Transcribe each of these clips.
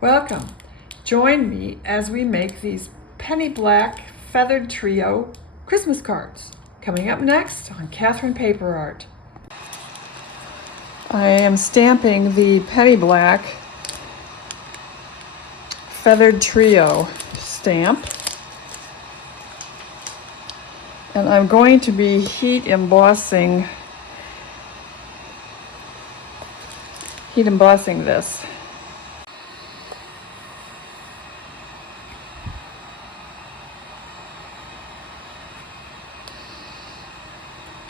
Welcome. Join me as we make these penny black feathered trio Christmas cards. Coming up next on Catherine Paper Art. I am stamping the penny black feathered trio stamp. And I'm going to be heat embossing this.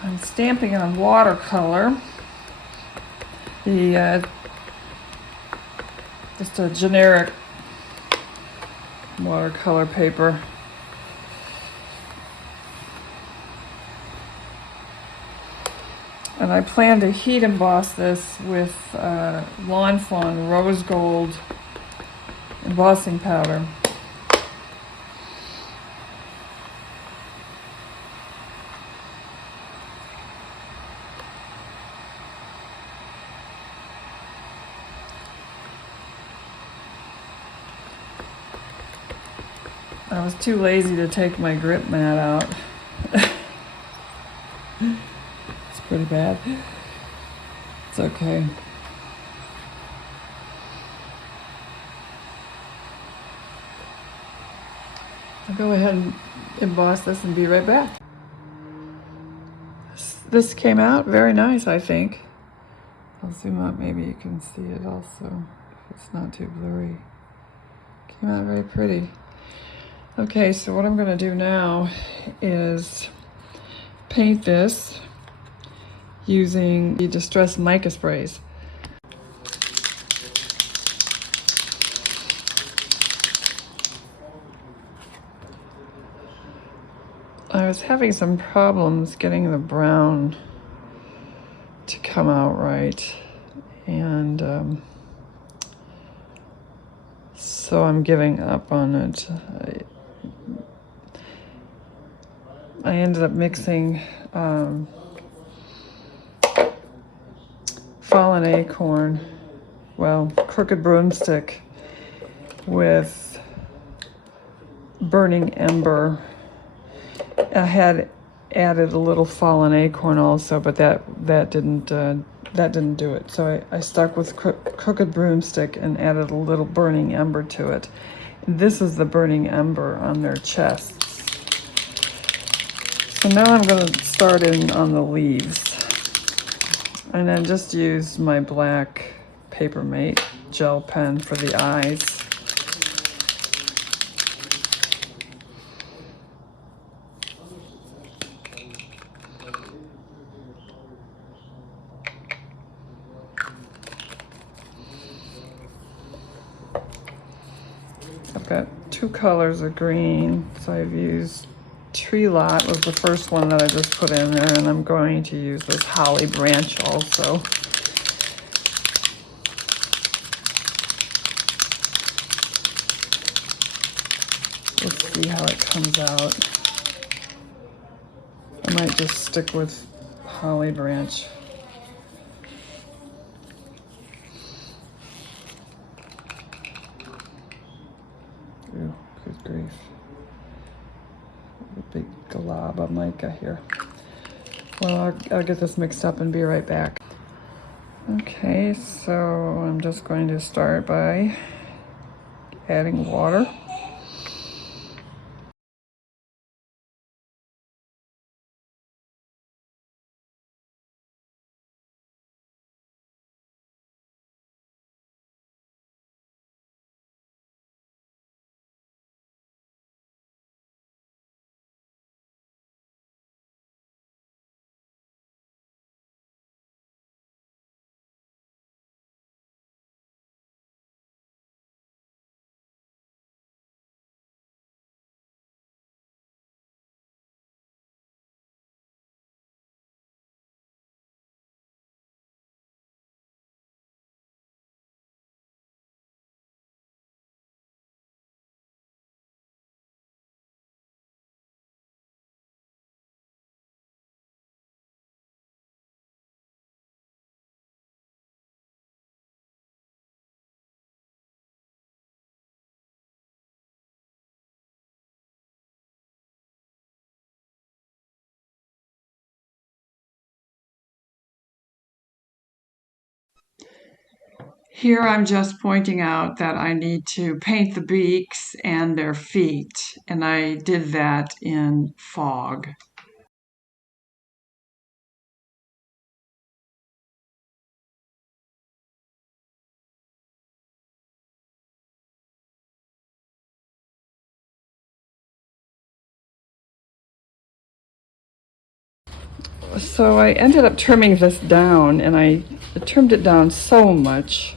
I'm stamping on watercolor, just a generic watercolor paper. And I plan to heat emboss this with Lawn Fawn Rose Gold embossing powder. I was too lazy to take my grip mat out. It's pretty bad. It's okay. I'll go ahead and emboss this and be right back. This came out very nice, I think. I'll zoom up, maybe you can see it also, if it's not too blurry. Came out very pretty. Okay, so what I'm going to do now is paint this using the Distress Mica Sprays. I was having some problems getting the brown to come out right, and so I'm giving up on it. I ended up mixing fallen acorn, well, crooked broomstick with burning ember. I had added a little fallen acorn also, but that didn't do it. So I stuck with crooked broomstick and added a little burning ember to it. And this is the burning ember on their chests. So now I'm going to start in on the leaves. And then just use my black Papermate gel pen for the eyes. I've got two colors of green, so I've used Tree Lot was the first one that I just put in there, and I'm going to use this holly branch also. Let's see how it comes out. I might just stick with holly branch. Ooh, good grief. A big glob of mica here. Well, I'll get this mixed up and be right back. Okay, so I'm just going to start by adding water. Here I'm just pointing out that I need to paint the beaks and their feet, and I did that in fog. So I ended up trimming this down, and I trimmed it down so much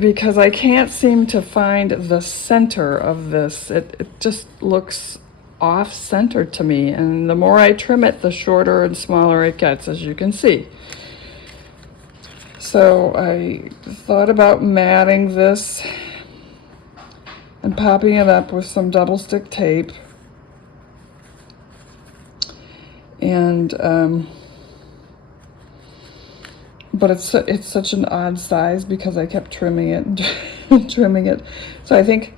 because I can't seem to find the center of this. It just looks off-center to me, and the more I trim it, the shorter and smaller it gets, as you can see. So I thought about matting this and popping it up with some double stick tape. And but it's such an odd size because I kept trimming it and trimming it. So I think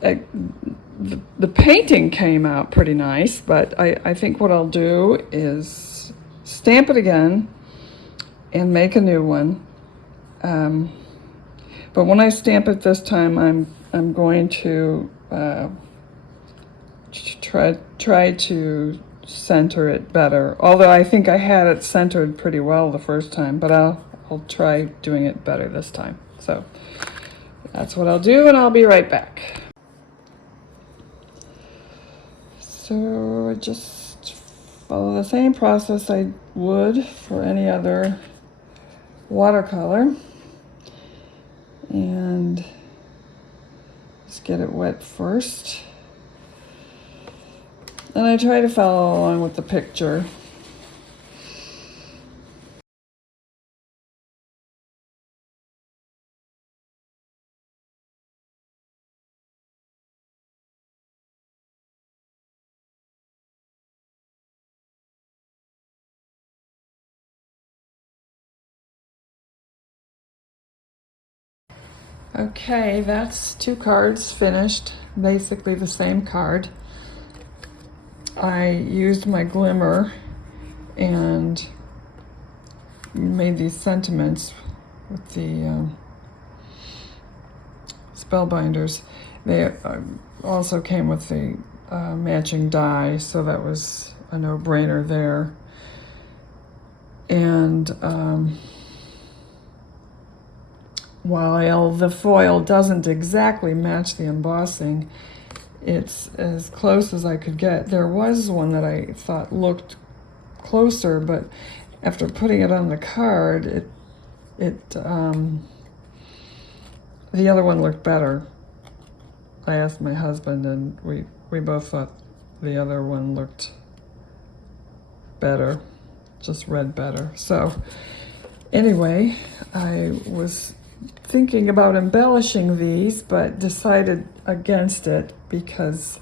the painting came out pretty nice, but I think what I'll do is stamp it again and make a new one. But when I stamp it this time, I'm going to try to center it better. Although I think I had it centered pretty well the first time, but I'll try doing it better this time. So that's what I'll do, and I'll be right back. So I just follow the same process I would for any other watercolor, and just get it wet first. And I try to follow along with the picture. Okay, that's 2 cards finished, basically the same card. I used my Glimmer and made these sentiments with the Spellbinders. They also came with the matching die, so that was a no-brainer there. And while the foil doesn't exactly match the embossing, it's as close as I could get. There was one that I thought looked closer, but after putting it on the card, the other one looked better. I asked my husband, and we both thought the other one looked better, just read better. So anyway, I was thinking about embellishing these, but decided against it because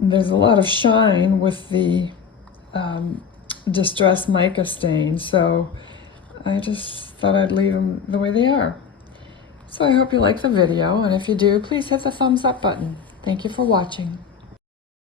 there's a lot of shine with the Distress Mica Stain, so I just thought I'd leave them the way they are. So I hope you like the video, and if you do, please hit the thumbs up button. Thank you for watching.